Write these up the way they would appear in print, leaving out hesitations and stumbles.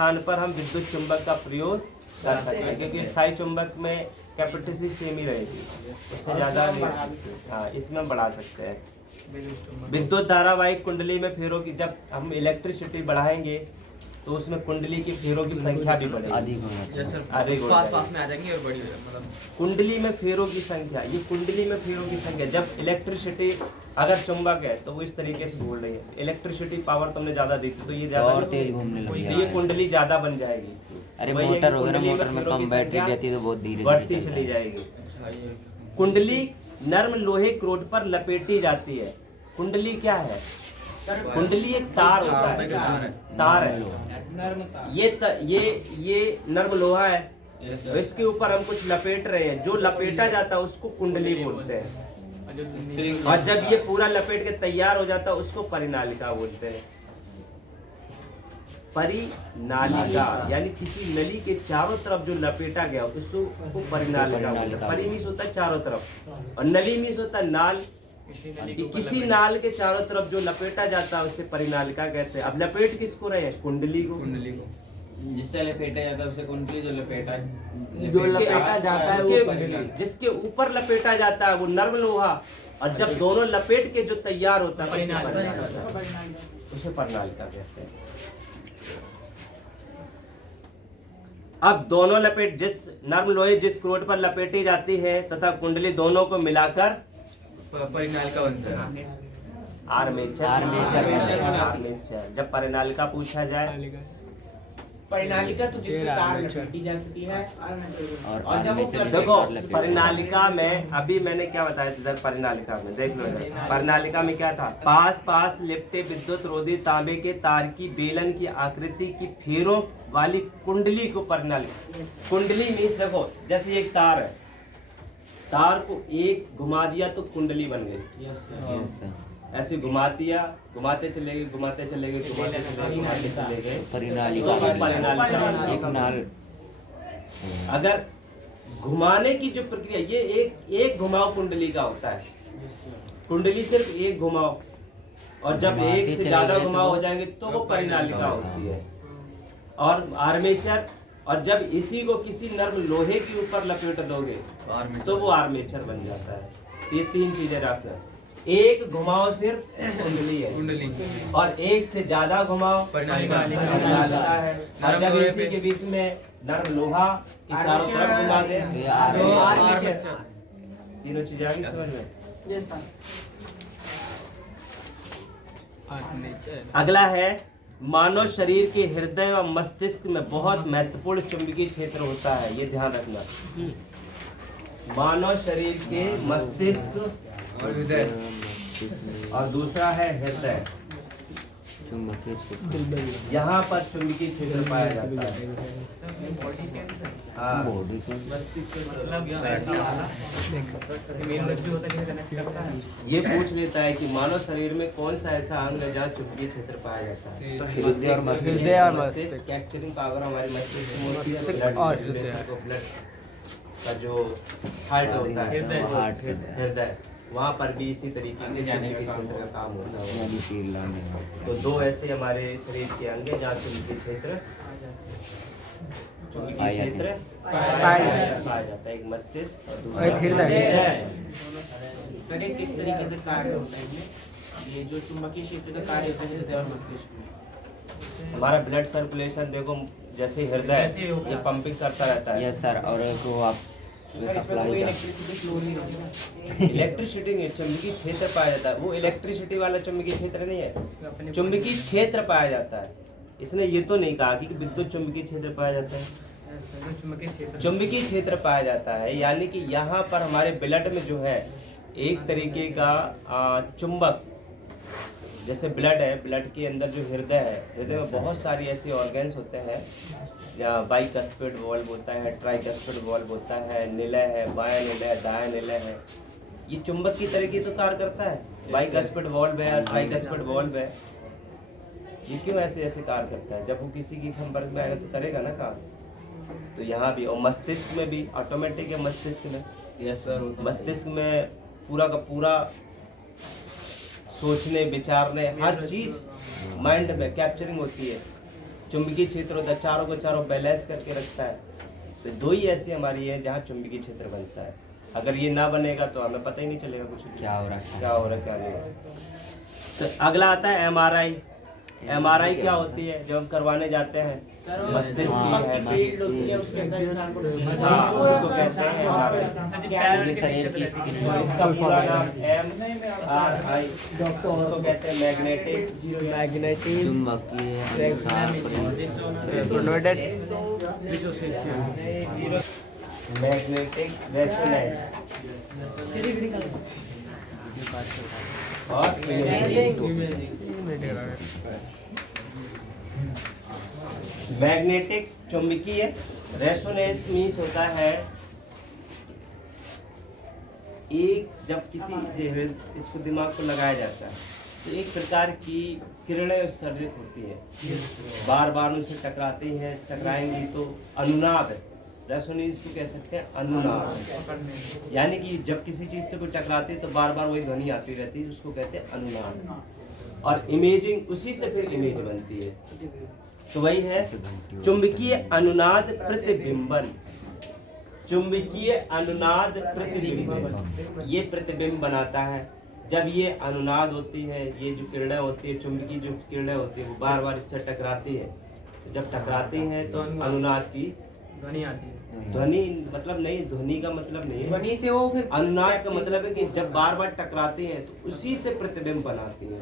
स्थान पर हम विद्युत चुंबक का प्रयोग कर सकते हैं, क्योंकि स्थायी चुंबक में कैपेसिटी सेम ही रहेगी, उससे ज़्यादा नहीं। हाँ, इसमें हम बढ़ा सकते हैं। विद्युत धारावाहिक कुंडली में फेरों की, जब हम इलेक्ट्रिसिटी बढ़ाएंगे तो उसमें कुंडली की फेरों की संख्या भी बढ़ेगी, अधिक हो पास में आ जाएंगे और बड़ी मतलब कुंडली में फेरों की संख्या, ये कुंडली में फेरों की संख्या, जब इलेक्ट्रिसिटी, अगर चुंबक है तो वो इस तरीके से घूम रही है, इलेक्ट्रिसिटी पावर तुमने ज्यादा दी थी तो ये ज्यादा और तेज घूमने लगी, तो ये कुंडली ज्यादा बन जाएगी इसकी। अरे मोटर हो गया ना, मोटर में कम बैटरी देती है तो बहुत धीरे बढ़ती चली जाएगी। कुंडली नर्म लोहे क्रोड पर लपेटी जाती है। कुंडली क्या है? कुंडली एक तार होता है, तार है, ये नर्म लोहा है, तो इसके ऊपर हम कुछ लपेट रहे हैं, जो लपेटा जाता है उसको कुंडली बोलते हैं, और जब ये पूरा लपेट के तैयार हो जाता है उसको परिनालिका बोलते हैं। परिनालिका यानी किसी नली के चारों तरफ जो लपेटा गया उसको परिनालिका बोलते हैं। परि मीन्स होता है चारों तरफ, और नली मीन्स होता है नाल, किसी नाल के चारों तरफ जो लपेटा जाता है उसे परिनालिका कहते हैं। अब लपेट किसको रहे हैं? कुंडली को, जिससे लपेटा जाता है उसे कुंडली, जो लपेटा जाता है वो, जिसके ऊपर लपेटा जाता है वो नर्म लोहा, और जब दोनों लपेट के जो तैयार होता है उसे परिनालिका कहते हैं। अब दोनों लपेट, जिस नर्म लोहे जिस क्रोड पर लपेटी जाती है तथा कुंडली, दोनों को मिलाकर परिनालिका बनता है। आर्मेचर। जब परिनालिका पूछा जाए, परिनालिका तो जिसकी तार लपेटी जा चुकी है, और जब देखो परिनालिका में अभी मैंने क्या बताया इधर, परिनालिका में देख लो, परिनालिका में क्या था? पास पास लिपटे विद्युत रोधी तांबे के तार की बेलन की आकृति की फेरों वाली कुंडली को परिनालिका। कुंडली मीन्स देखो, जैसे एक तार है, तार को एक घुमा दिया तो कुंडली बन गई, ऐसे घुमा दिया, घुमाते चले गए, घुमाते चले गए, घुमाते चले गए, परिनालिका एक नाल। अगर घुमाने की जो प्रक्रिया, ये एक घुमाव कुंडली का होता है, कुंडली सिर्फ एक घुमाव, और जब एक से ज्यादा घुमाव हो जाएंगे तो वो परिनालिका होती है। और आर्मेचर, और जब इसी को किसी नर्म लोहे के ऊपर लपेट दोगे तो वो आर्मेचर बन जाता है। ये तीन चीजें रखना, एक घुमाव सिर्फ कुंडली है, और एक से ज्यादा घुमाव परिनालिका है, और जब इसी के बीच में नर्म लोहा की चारों तरफ घुमा दे, तीनों चीजें आ गई समझ में। अगला है, मानव शरीर के हृदय और मस्तिष्क में बहुत महत्वपूर्ण चुंबकीय क्षेत्र होता है, ये ध्यान रखना। मानव शरीर के मस्तिष्क और हृदय, और दूसरा है हृदय, चुंबकीय क्षेत्र, यहाँ पर चुंबकीय क्षेत्र पाया जाता है। हाँ, ये पूछ लेता है कि मानव शरीर में कौन सा ऐसा अंग है जहाँ चुंबकीय क्षेत्र पाया जाता है? तो हृदय और मस्तिष्क। कैप्चरिंग पावर हमारे मस्तिष्क में होती है, ब्लड का जो हार्ट होता है, हृदय, वहाँ पर भी इसी तरीके के चुंबकीय क्षेत्र का काम होता है। तो दो ऐसे हमारे शरीर के अंग हैं जहाँ चुंबकीय क्षेत्र पाया जाता है, एक मस्तिष्क और दूसरा हृदय। किस तरीके से कार्य होता है ये जो चुंबकीय क्षेत्र का कार्य होता है हृदय और मस्तिष्क में? हमारा ब्लड सर्कुलेशन देखो, जैसे हृदय ये पंपिंग करता रहता है। यस सर, और तो आप इलेक्ट्रिसिटी नहीं, चुंबकीय क्षेत्र पाया जाता है, वो इलेक्ट्रिसिटी वाला चुंबकीय क्षेत्र नहीं है, चुंबकीय क्षेत्र पाया जाता है। इसने ये तो नहीं कहा कि विद्युत चुंबकीय क्षेत्र पाया जाता है, चुंबकीय क्षेत्र पाया जाता है, यानी कि यहाँ पर हमारे ब्लड में जो है एक तरीके का चुंबक, जैसे ब्लड है, ब्लड के अंदर जो हृदय है, हृदय में बहुत सारी ऐसी ऑर्गन्स होते हैं, बाइकस्पिड वॉल्व होता है, ट्राइकस्पिड वॉल्व होता है, निलय है, बायां निलय है, दायां निलय है, ये चुंबक की तरीके तो कार्य करता है। बाइकस्पिड वॉल्व है, ट्राइकस्पिड वॉल्व है, ये क्यों ऐसे ऐसे कार्य करता है? जब वो किसी के संपर्क में आएगा तो करेगा ना कार्य। तो यहाँ भी, और मस्तिष्क में भी ऑटोमेटिक है, मस्तिष्क में, यस सर, मस्तिष्क में पूरा का पूरा सोचने विचारने हर चीज माइंड में कैप्चरिंग होती है। चुंबकीय क्षेत्र होता है, चारों को चारों बैलेंस करके रखता है। तो 2 ही ऐसी हमारी है जहाँ चुंबकीय क्षेत्र बनता है। अगर ये ना बनेगा तो हमें पता ही नहीं चलेगा कुछ क्या हो रहा है। क्या हो रहा है क्या नहीं हो रहा। तो अगला आता है MRI। MRI क्या होती है? जब हम करवाने जाते हैं मस्तिष्क की है, फील्ड होती है उसके अंदर इंसान को हाँ, उसको कहते हैं MRI। पूरे शरीर की तो इसका पूरा नाम MRI, उसको कहते हैं मैग्नेटिक चुंबकीय मैग्नेटिक रेजोनेंस और मैग्नेटिक चुंबकीय रेजोनेंस मीन्स होता है एक जब किसी इसको दिमाग को लगाया जाता है तो एक प्रकार की किरणें उत्सर्जित होती है, बार बार उनसे टकराती हैं, टकराएंगी तो अनुनाद, रेजोनेंस को कह सकते हैं अनुनाद। यानी कि जब किसी चीज से कोई टकराती है तो बार बार वही ध्वनि आती रहती है, उसको कहते हैं अनुनाद। और इमेजिंग, उसी से फिर इमेज बनती है। तो वही है चुंबकीय अनुनाद प्रतिबिंबन। चुंबकीय अनुनाद प्रतिबिंबन, ये प्रतिबिंब बनाता है। जब ये अनुनाद होती है, ये जो किरणें होती है, चुंबकीय जो किरणें होती है वो बार बार इससे टकराती है। तो जब टकराती हैं तो अनुनाद की ध्वनि आती है। ध्वनि मतलब नहीं, ध्वनि का मतलब नहीं है, ध्वनि से वो फिर अनुनाद का मतलब है कि जब बार बार टकराती हैं तो उसी से प्रतिबिंब बनाती हैं,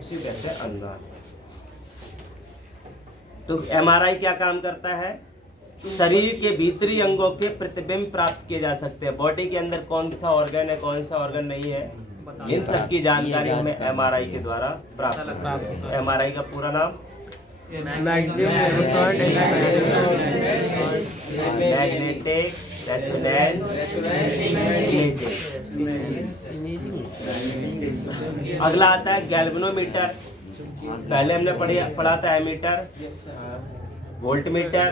उसी कहते हैं अनुनाद। तो MRI क्या काम करता है? शरीर के भीतरी अंगों के प्रतिबिंब प्राप्त किए जा सकते हैं। बॉडी के अंदर कौन सा ऑर्गन है, कौन सा ऑर्गन नहीं है, इन सब की जानकारी हमें MRI के द्वारा प्राप्त होती है। MRI का पूरा नाम मैग्नेटिक रेजोनेंस इमेजिंग। अगला आता है गैल्वेनोमीटर। पहले हमने पढ़ा था एमीटर, वोल्टमीटर,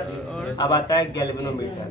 अब आता है गैल्वेनोमीटर।